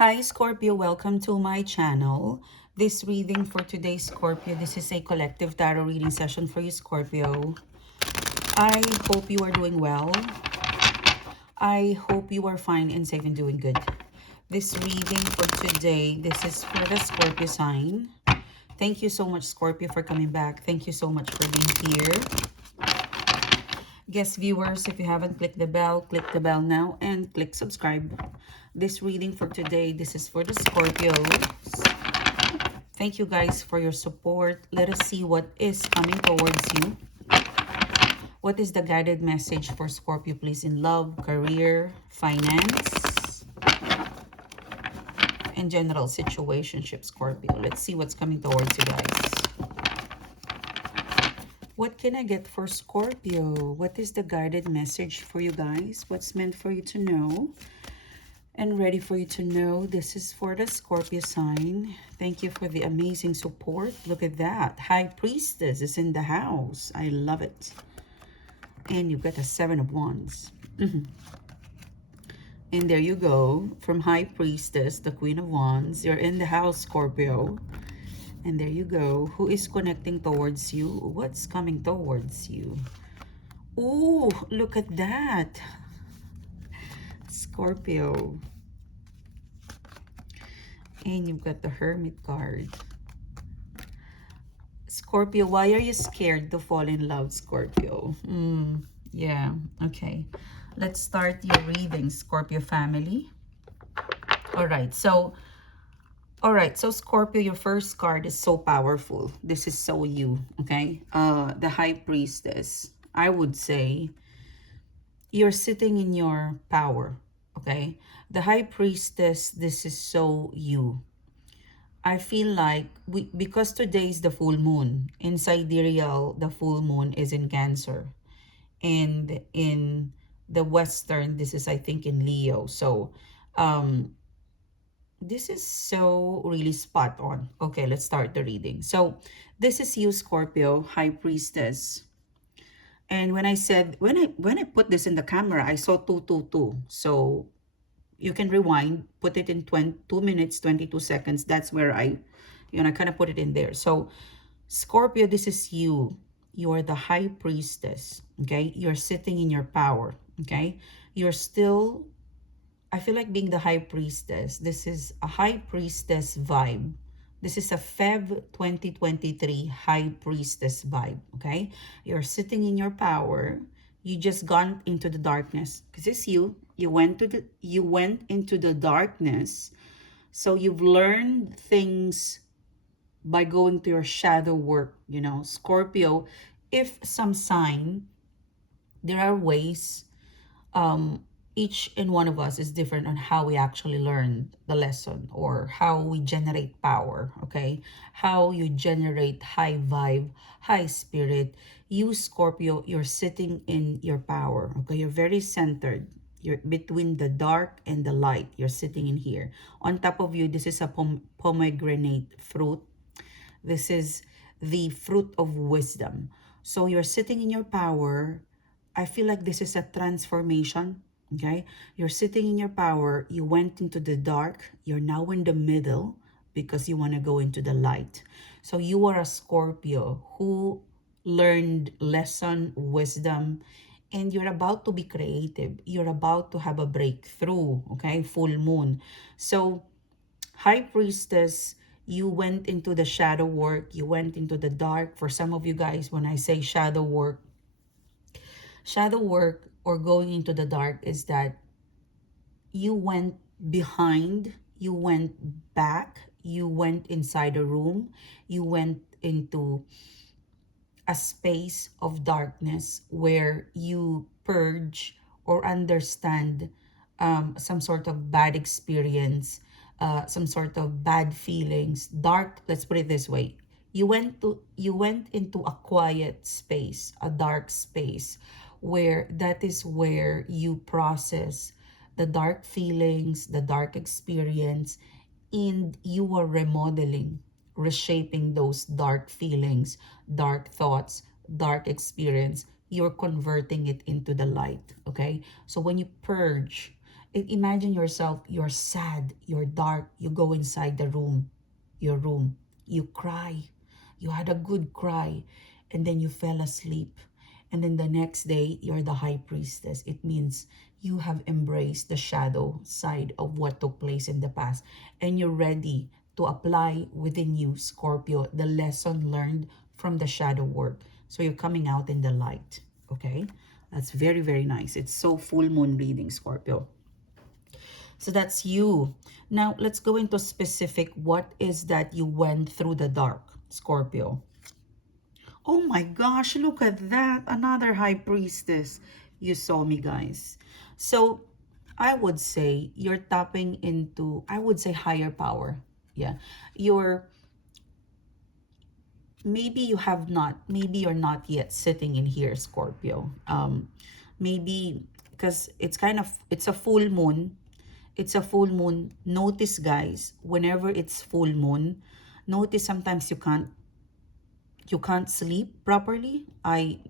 Hi Scorpio, welcome to my channel. This reading for today, Scorpio, this is a collective tarot reading session for you, Scorpio. I hope you are doing well. I hope you are fine and safe and doing good. This reading for today, this is for the Scorpio sign. Thank you so much, Scorpio, for coming back. Thank you so much for being here. Guest viewers, if you haven't clicked the bell, click the bell now and click subscribe. This reading for today, this is for the Scorpios. Thank you guys for your support. Let us see what is coming towards you. What is the guided message for Scorpio, please, in love, career, finance, and general situationship, Scorpio? Let's see what's coming towards you guys. What can I get for Scorpio? What is the guided message for you guys? What's meant for you to know? And ready for you to know, this is for the Scorpio sign. Thank you for the amazing support. Look at that. High Priestess is in the house. I love it. And you've got a 7 of Wands. And there you go. From High Priestess, the Queen of Wands. You're in the house, Scorpio. And there you go. Who is connecting towards you? What's coming towards you? Oh, look at that. Scorpio. And you've got the Hermit card. Scorpio, why are you scared to fall in love, Scorpio? Yeah, okay. Let's start your reading, Scorpio family. All right, so Scorpio, your first card is so powerful. This is so you, okay? The High Priestess. I would say you're sitting in your power, okay? The High Priestess, this is so you. I feel like because today is the full moon, in sidereal, the full moon is in Cancer. And in the Western, this is, I think, in Leo. So, this is so really spot on. Okay, let's start the reading. So, this is you, Scorpio, High Priestess. And when I said, when I put this in the camera, I saw 222. So, you can rewind, put it in 2 minutes, 22 seconds. That's where I kind of put it in there. So, Scorpio, this is you. You are the High Priestess, okay? You're sitting in your power, okay? You're still, I feel like being the High Priestess. This is a High Priestess vibe. This is a Feb 2023 High Priestess vibe, okay? You're sitting in your power. You just gone into the darkness. Because it's you. You went into the darkness. So you've learned things by going to your shadow work, Scorpio. If some sign, there are ways, each and one of us is different on how we actually learn the lesson or how we generate power, okay? How you generate high vibe, high spirit. You, Scorpio, you're sitting in your power, okay? You're very centered. You're between the dark and the light. You're sitting in here. On top of you, this is a pomegranate fruit. This is the fruit of wisdom. So you're sitting in your power. I feel like this is a transformation, okay? You're sitting in your power. You went into the dark. You're now in the middle because you want to go into the light. So you are a Scorpio who learned lesson, wisdom, and you're about to be creative. You're about to have a breakthrough, okay? Full moon. So High Priestess, you went into the shadow work. You went into the dark. For some of you guys, when I say shadow work or going into the dark is that you went behind, you went back, you went inside a room, you went into a space of darkness where you purge or understand some sort of bad experience, some sort of bad feelings, dark. Let's put it this way: you went into a quiet space, a dark space, where that is where you process the dark feelings, the dark experience, and you are remodeling, reshaping those dark feelings, dark thoughts, dark experience. You're converting it into the light, okay? So when you purge Imagine yourself, you're sad, you're dark, you go inside the room, your room, you cry, you had a good cry, and then you fell asleep. And then the next day, you're the high priestess. It means you have embraced the shadow side of what took place in the past, and you're ready to apply within you, Scorpio, the lesson learned from the shadow work. So you're coming out in the light, okay? That's very, very nice. It's so full moon reading, Scorpio. So that's you. Now, let's go into specific. What is that you went through the dark, Scorpio? Oh my gosh, look at that. Another high priestess. You saw me, guys. So, I would say you're tapping into, I would say, higher power. Yeah. You're, maybe you have not, maybe you're not yet sitting in here, Scorpio. Maybe, because it's kind of, it's a full moon. It's a full moon. Notice, guys, whenever it's full moon, notice sometimes you can't sleep properly. I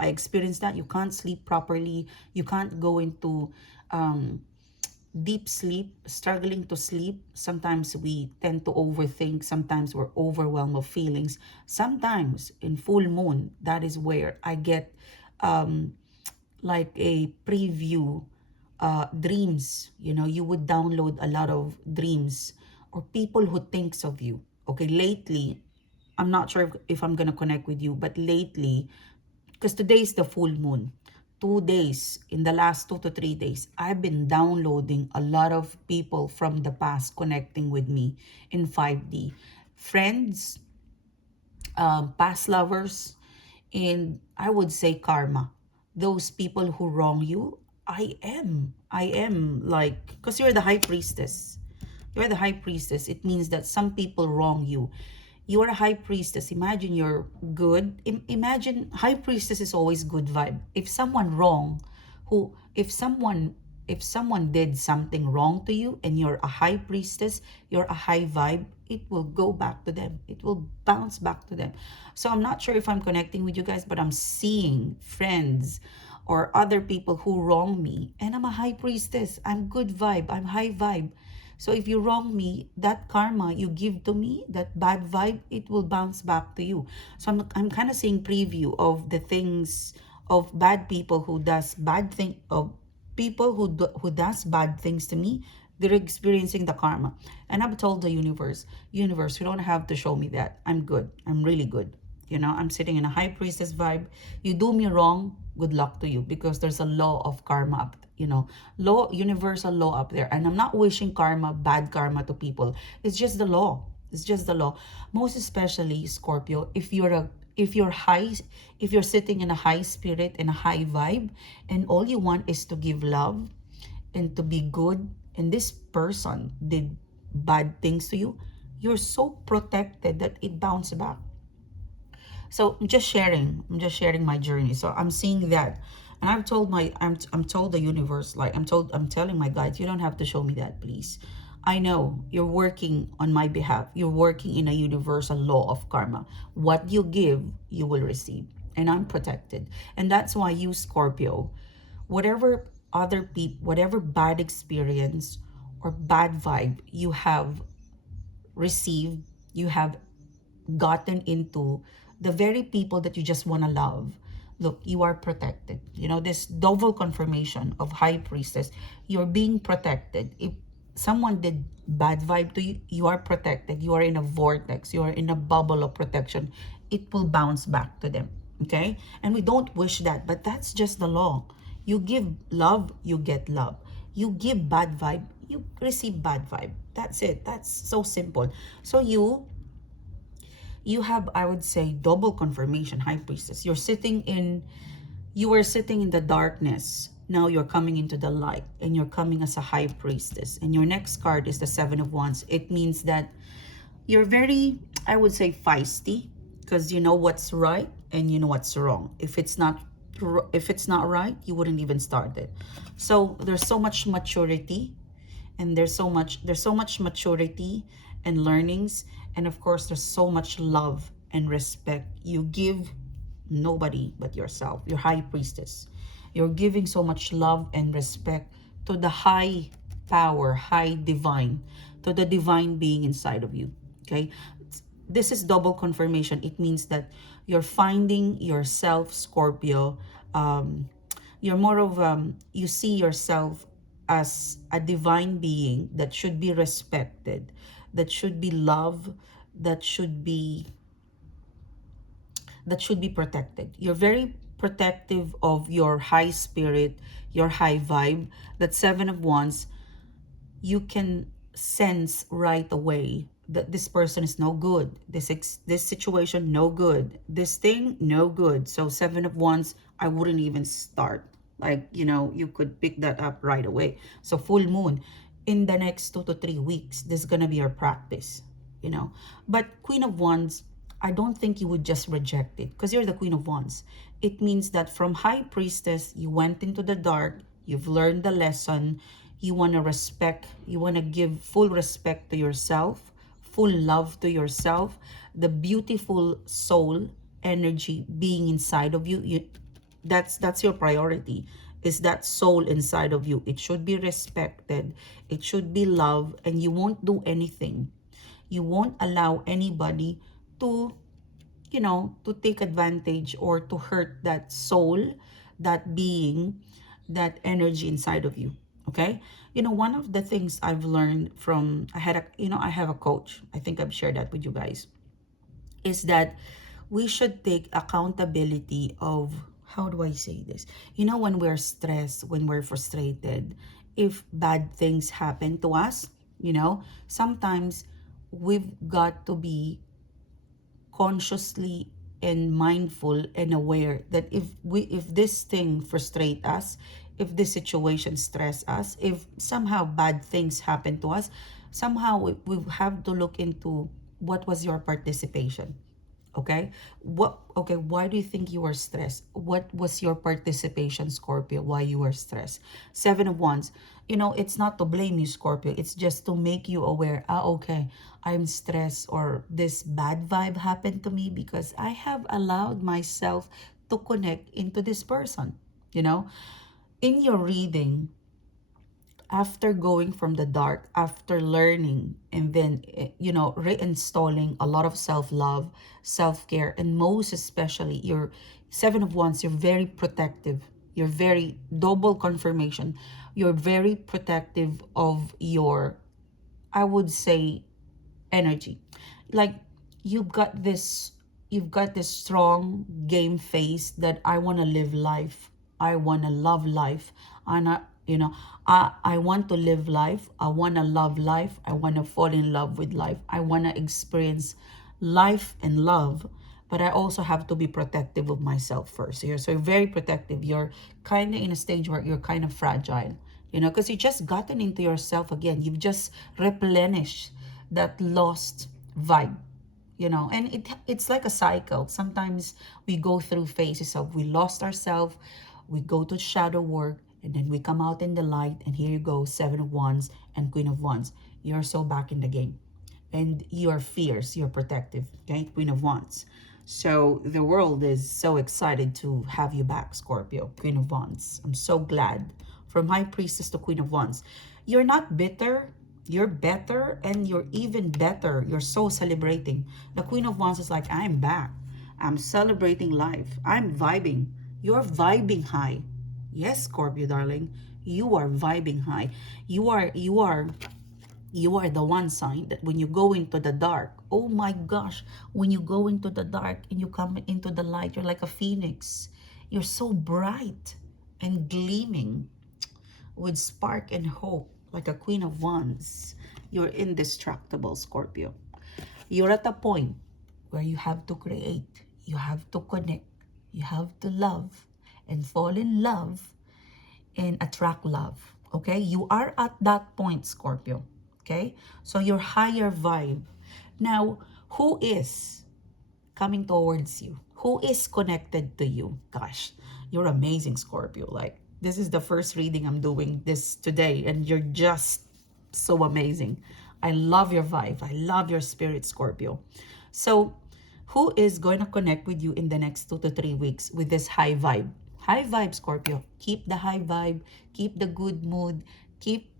experienced that. You can't sleep properly. You can't go into deep sleep, struggling to sleep. Sometimes we tend to overthink. Sometimes we're overwhelmed of feelings. Sometimes in full moon, that is where I get like a preview dreams. You would download a lot of dreams or people who thinks of you. Okay, lately, I'm not sure if I'm gonna connect with you, but lately, because today is the full moon, 2 days, in the last 2 to 3 days, I've been downloading a lot of people from the past connecting with me in 5D. Friends, past lovers, and I would say karma. Those people who wrong you, I am like, because you're the high priestess. You're the high priestess. It means that some people wrong you. You are a high priestess. Imagine you're good. Imagine high priestess is always good vibe. If someone wrong, who if someone did something wrong to you and you're a high priestess, you're a high vibe, it will go back to them. It will bounce back to them. So I'm not sure if I'm connecting with you guys, but I'm seeing friends or other people who wrong me, and I'm a high priestess. I'm good vibe. I'm high vibe. So if you wrong me, that karma you give to me, that bad vibe, it will bounce back to you. So I'm kind of seeing preview of the things of bad people who does bad thing, of people who does bad things to me. They're experiencing the karma. And I've told the universe, you don't have to show me that. I'm good. I'm really good. I'm sitting in a high priestess vibe. You do me wrong, good luck to you, because there's a law of karma up, law, universal law up there. And I'm not wishing karma, bad karma to people. It's just the law. It's just the law. Most especially, Scorpio, if you're sitting in a high spirit and a high vibe, and all you want is to give love and to be good, and this person did bad things to you, you're so protected that it bounces back. So I'm just sharing my journey. So I'm seeing that, and I'm told the universe, like I'm telling my guides, you don't have to show me that, please. I know you're working on my behalf. You're working in a universal law of karma. What you give, you will receive, and I'm protected. And that's why you, Scorpio, whatever other people, whatever bad experience or bad vibe you have received, you have gotten into, the very people that you just want to love, look, you are protected. This double confirmation of high priestess, you're being protected. If someone did bad vibe to you, you are protected. You are in a vortex, you are in a bubble of protection. It will bounce back to them. Okay, and we don't wish that, but that's just the law. You give love, you get love. You give bad vibe, you receive bad vibe. That's it. That's so simple. So you have, I would say, double confirmation, high priestess. You were sitting in the darkness. Now you're coming into the light, and you're coming as a high priestess. And your next card is the Seven of Wands. It means that you're very, I would say, feisty, because you know what's right and you know what's wrong. If it's not right, you wouldn't even start it. So there's so much maturity, and there's so much maturity and learnings, and of course there's so much love and respect you give nobody but yourself. Your high priestess, you're giving so much love and respect to the high power, high divine, to the divine being inside of you. Okay? This is double confirmation. It means that you're finding yourself, Scorpio. You're more of, you see yourself as a divine being that should be respected, that should be loved, that should be protected. You're very protective of your high spirit, your high vibe. That Seven of Wands, you can sense right away that this person is no good. This situation, no good. This thing, no good. So Seven of Wands, I wouldn't even start. Like, you could pick that up right away. So full moon, in the next 2 to 3 weeks, this is gonna be your practice. But Queen of Wands, I don't think you would just reject it because you're the Queen of Wands. It means that from High Priestess, you went into the dark, you've learned the lesson, you want to respect, you want to give full respect to yourself, full love to yourself, the beautiful soul energy being inside of you, that's your priority, is that soul inside of you. It should be respected, it should be loved, and you won't do anything. You won't allow anybody to, to take advantage or to hurt that soul, that being, that energy inside of you. Okay? One of the things I've learned from, I have a coach. I think I've shared that with you guys. Is that we should take accountability of, how do I say this? When we're stressed, when we're frustrated, if bad things happen to us, sometimes we've got to be consciously and mindful and aware that if this thing frustrate us, if this situation stress us, if somehow bad things happen to us, somehow we have to look into what was your participation. Okay, why do you think you were stressed? What was your participation, Scorpio, why you were stressed? Seven of Wands, it's not to blame you, Scorpio, it's just to make you aware. Okay, I'm stressed, or this bad vibe happened to me because I have allowed myself to connect into this person. In your reading, after going from the dark, after learning, and then, reinstalling a lot of self-love, self-care, and most especially your Seven of Wands, you're very protective. You're very, double confirmation, you're very protective of your, I would say, energy. Like, you've got this strong game face that I want to live life, I want to love life, and I want to live life, I want to love life, I want to fall in love with life, I want to experience life and love. But I also have to be protective of myself first. So you're very protective. You're kind of in a stage where you're kind of fragile, because you just gotten into yourself again. You've just replenished that lost vibe, and it's like a cycle. Sometimes we go through phases of, we lost ourselves, we go to shadow work, and then we come out in the light, and here you go, Seven of Wands and Queen of Wands. You're so back in the game, and you're fierce, you're protective. Okay, Queen of Wands. So the world is so excited to have you back, Scorpio, Queen of Wands. I'm so glad. From High Priestess to Queen of Wands, you're not bitter, you're better, and you're even better. You're so celebrating. The Queen of Wands is like, I'm back, I'm celebrating life, I'm vibing. You're vibing high. Yes, Scorpio darling, you are vibing high. You are the one sign that when you go into the dark, oh my gosh, when you go into the dark and you come into the light, you're like a phoenix. You're so bright and gleaming with spark and hope, like a Queen of Wands. You're indestructible, Scorpio. You're at a point where you have to create, you have to connect, you have to love and fall in love and attract love. Okay, you are at that point, Scorpio. Okay, so your higher vibe. Now, who is coming towards you? Who is connected to you? Gosh, you're amazing, Scorpio. Like, this is the first reading I'm doing this today, and you're just so amazing. I love your vibe. I love your spirit, Scorpio. So, who is going to connect with you in the next 2 to 3 weeks with this high vibe? High vibe, Scorpio. Keep the high vibe. Keep the good mood. Keep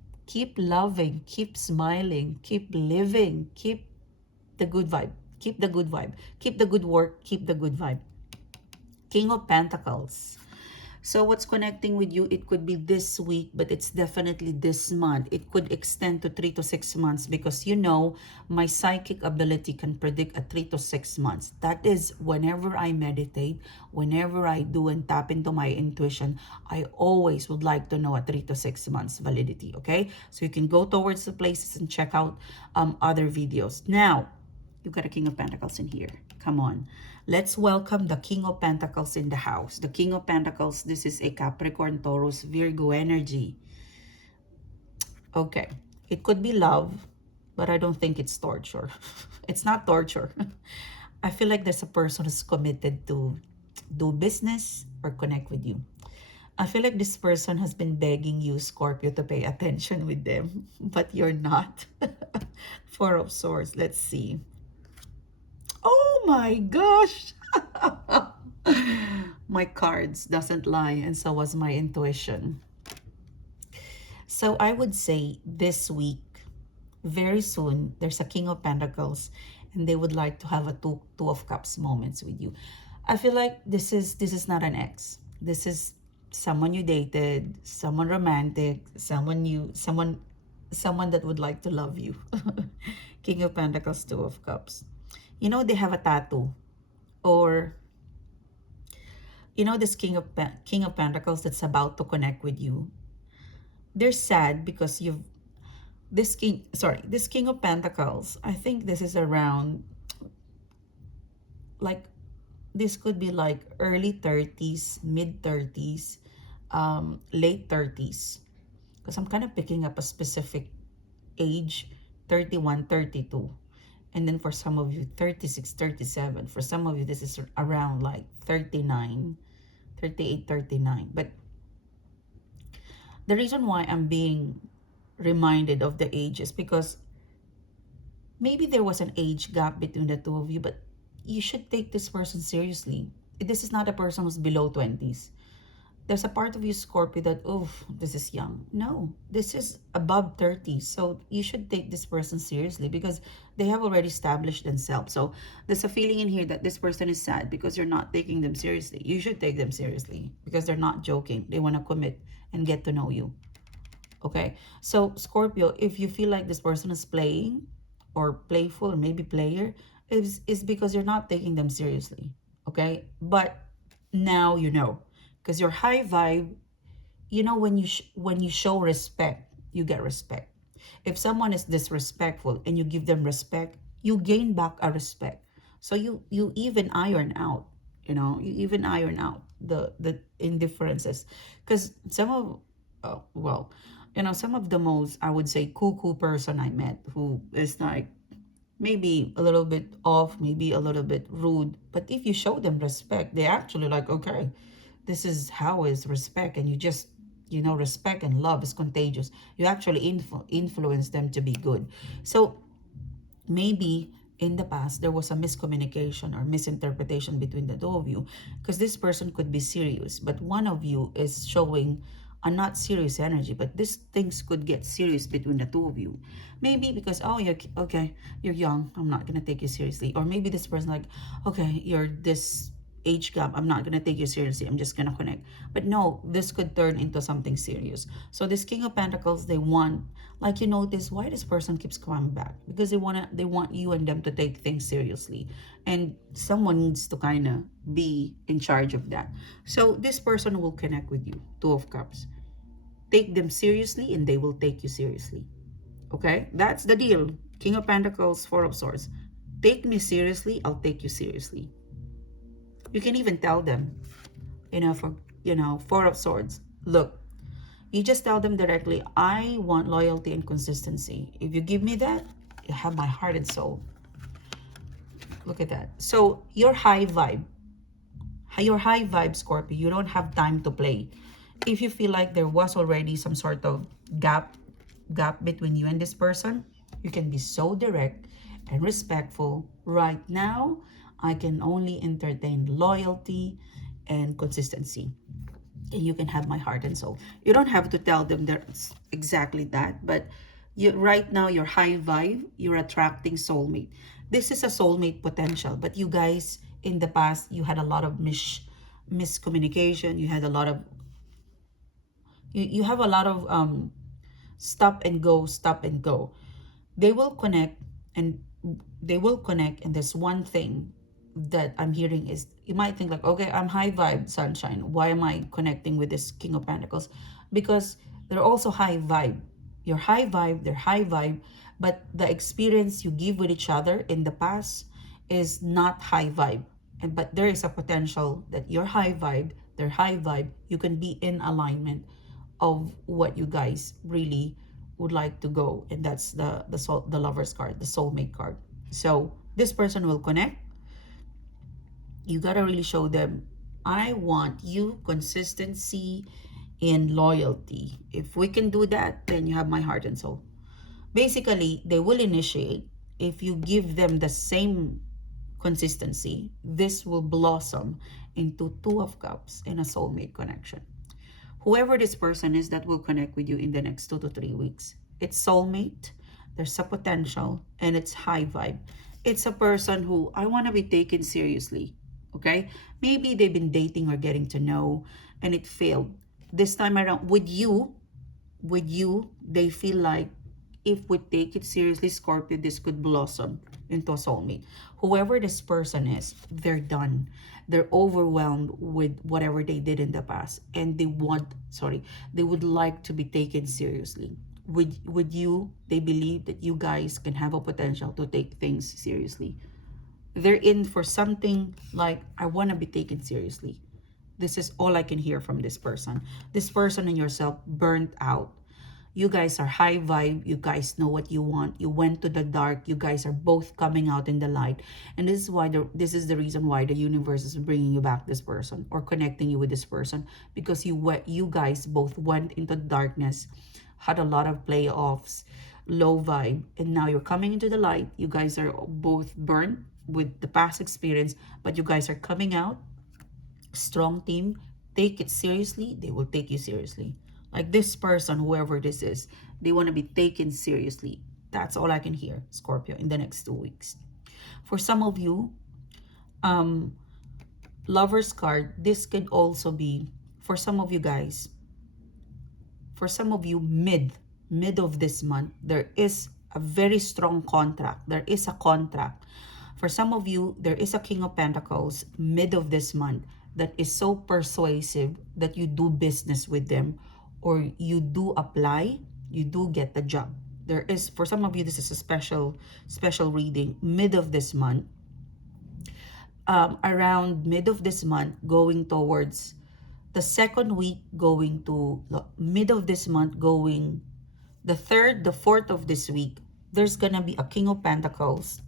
loving. Keep smiling. Keep living. Keep the good vibe. Keep the good vibe. Keep the good work. Keep the good vibe. King of Pentacles. So what's connecting with you? It could be this week, but it's definitely this month. It could extend to 3 to 6 months because you know my psychic ability can predict a 3 to 6 months. That is whenever I meditate, whenever I do and tap into my intuition, I always would like to know a 3 to 6 months validity, okay? So you can go towards the places and check out other videos. Now, you got a King of Pentacles in here. Come on. Let's welcome the King of Pentacles in the house. The King of Pentacles, this is a Capricorn, Taurus, Virgo energy. Okay. It could be love, but I don't think it's torture. It's not torture. I feel like there's a person who's committed to do business or connect with you. I feel like this person has been begging you, Scorpio, to pay attention with them, but you're not. Four of Swords. Let's see. Oh my gosh. My cards doesn't lie, and so was my intuition. So I would say this week, very soon, there's a King of Pentacles, and they would like to have a two of Cups moments with you. I feel like this is not an ex. This is someone you dated, someone romantic, someone that would like to love you. King of Pentacles, Two of Cups. You know, they have a tattoo, or you know, this King of Pentacles that's about to connect with you. They're sad because this King of Pentacles, I think this is around, like, this could be like early 30s, mid 30s, late 30s, because I'm kind of picking up a specific age, 31, 32. And then for some of you, 36, 37. For some of you, this is around like 39, 38, 39. But the reason why I'm being reminded of the age is because maybe there was an age gap between the two of you, but you should take this person seriously. This is not a person who's below 20s. There's a part of you, Scorpio, that, oh, this is young. No, this is above 30. So you should take this person seriously because they have already established themselves. So there's a feeling in here that this person is sad because you're not taking them seriously. You should take them seriously because they're not joking. They want to commit and get to know you. Okay? So Scorpio, if you feel like this person is playing or playful or maybe player, is because you're not taking them seriously. Okay? But now you know. Because your high vibe, you know, when you show respect, you get respect. If someone is disrespectful and you give them respect, you gain back a respect. So you even iron out, you know, you even iron out the indifferences. Because some of, well, you know, some of the most, I would say, cuckoo person I met who is like maybe a little bit off, maybe a little bit rude. But if you show them respect, they actually like, okay, this is how is respect. And you just, you know, respect and love is contagious. You actually influence them to be good. So maybe in the past there was a miscommunication or misinterpretation between the two of you, because this person could be serious, but one of you is showing a not serious energy. But these things could get serious between the two of you, maybe because, oh, you're okay, you're young, I'm not gonna take you seriously. Or maybe this person like, okay, you're this age gap, I'm not gonna take you seriously, I'm just gonna connect. But no, this could turn into something serious. So this King of Pentacles, they want, like, you notice why this person keeps coming back, because they want you and them to take things seriously, and someone needs to kind of be in charge of that. So this person will connect with you. Two of Cups. Take them seriously and they will take you seriously. Okay, that's the deal. King of Pentacles, Four of Swords. Take me seriously, I'll take you seriously. You can even tell them, Four of Swords. Look, you just tell them directly, I want loyalty and consistency. If you give me that, you have my heart and soul. Look at that. So your high vibe, Scorpio, you don't have time to play. If you feel like there was already some sort of gap between you and this person, you can be so direct and respectful. Right now, I can only entertain loyalty and consistency. and you can have my heart and soul. You don't have to tell them they're exactly that, but you right now you're high vibe, you're attracting soulmate. This is a soulmate potential, but you guys in the past you had a lot of miscommunication. You had a lot of you have a lot of stop and go. They will connect, and and there's one thing that I'm hearing is you might think like, okay, I'm high vibe, sunshine, why am I connecting with this King of Pentacles? Because they're also high vibe. You're high vibe, they're high vibe, but the experience you give with each other in the past is not high vibe. And but there is a potential that you're high vibe, they're high vibe, you can be in alignment of what you guys really would like to go, and that's the Lovers card, the soulmate card. So this person will connect. You gotta really show them, I want you consistency and loyalty. If we can do that, then you have my heart and soul. Basically, they will initiate. If you give them the same consistency, this will blossom into Two of Cups and a soulmate connection. Whoever this person is that will connect with you in the next 2 to 3 weeks. It's soulmate, there's a potential, and it's high vibe. It's a person who I want to be taken seriously. Okay? Maybe they've been dating or getting to know and it failed. This time around, with you, they feel like if we take it seriously, Scorpio, this could blossom into a soulmate. Whoever this person is, they're done. They're overwhelmed with whatever they did in the past, and they would like to be taken seriously. With you, they believe that you guys can have a potential to take things seriously. They're in for something like, I want to be taken seriously. This is all I can hear from this person. This person and yourself burnt out. You guys are high vibe. You guys know what you want. You went to the dark. You guys are both coming out in the light. And this is the reason why the universe is bringing you back this person or connecting you with this person, because you guys both went into darkness, had a lot of playoffs, low vibe, and now you're coming into the light. You guys are both burnt with the past experience, but you guys are coming out strong team. Take it seriously, they will take you seriously. Like this person, whoever this is, they want to be taken seriously. That's all I can hear, Scorpio, in the next 2 weeks. For some of you, um Lovers card, this could also be for some of you guys. For some of you, mid of this month, there is a very strong contract. There is a contract. For some of you, there is a King of Pentacles mid of this month that is so persuasive that you do business with them, or you do apply, you do get the job. There is, for some of you, this is a special reading. Mid of this month, around mid of this month, going towards the second week, going to mid of this month, going the third, the fourth of this week, there's gonna be a King of Pentacles,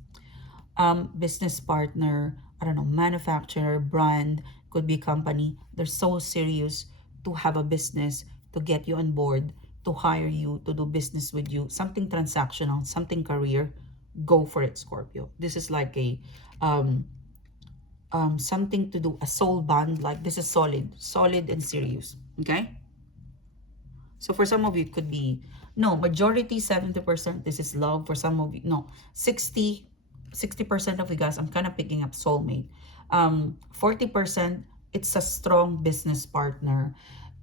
business partner, I don't know, manufacturer, brand, could be company. They're so serious to have a business, to get you on board, to hire you, to do business with you, something transactional, something career. Go for it, Scorpio. This is like a something to do, a soul bond. Like this is solid and serious. Okay. So for some of you, it could be, no, majority 70%, this is love. For some of you, no, 60% of you guys, I'm kind of picking up soulmate. 40%, it's a strong business partner,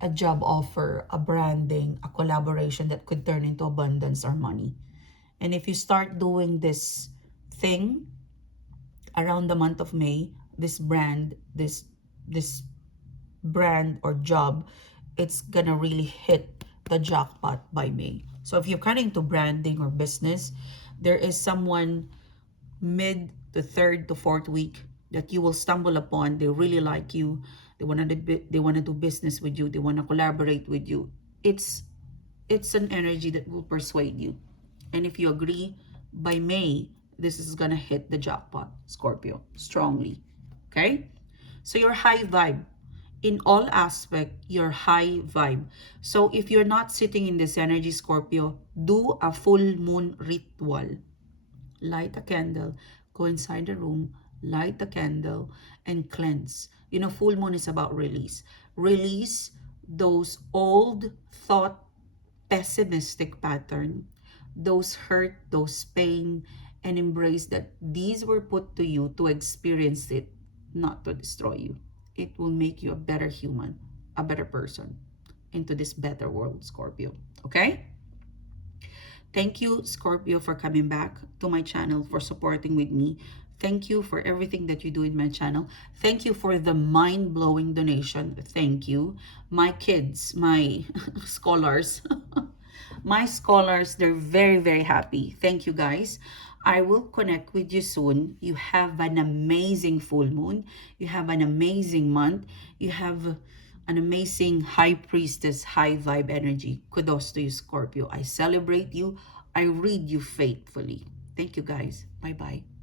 a job offer, a branding, a collaboration that could turn into abundance or money. And if you start doing this thing around the month of May, this brand or job, it's gonna really hit the jackpot by May. So if you're kind of into branding or business, there is someone mid to third to fourth week that you will stumble upon. They really like you. They want to do business with you. They want to collaborate with you. It's an energy that will persuade you. And if you agree, by May, this is gonna hit the jackpot, Scorpio, strongly. Okay? So you're high vibe. In all aspect, you're high vibe. So if you're not sitting in this energy, Scorpio, do a full moon ritual. Light a candle, go inside the room, light the candle, and cleanse. You know, full moon is about release. Release those old thought pessimistic pattern, those hurt, those pain, and embrace that these were put to you to experience it, not to destroy you. It will make you a better human, a better person into this better world, Scorpio. Okay? Thank you, Scorpio, for coming back to my channel, for supporting with me. Thank you for everything that you do in my channel. Thank you for the mind-blowing donation. Thank you. My kids, my scholars, my scholars, they're very, very happy. Thank you, guys. I will connect with you soon. You have an amazing full moon. You have an amazing month. You have an amazing high priestess, high vibe energy. Kudos to you, Scorpio. I celebrate you. I read you faithfully. Thank you, guys. Bye-bye.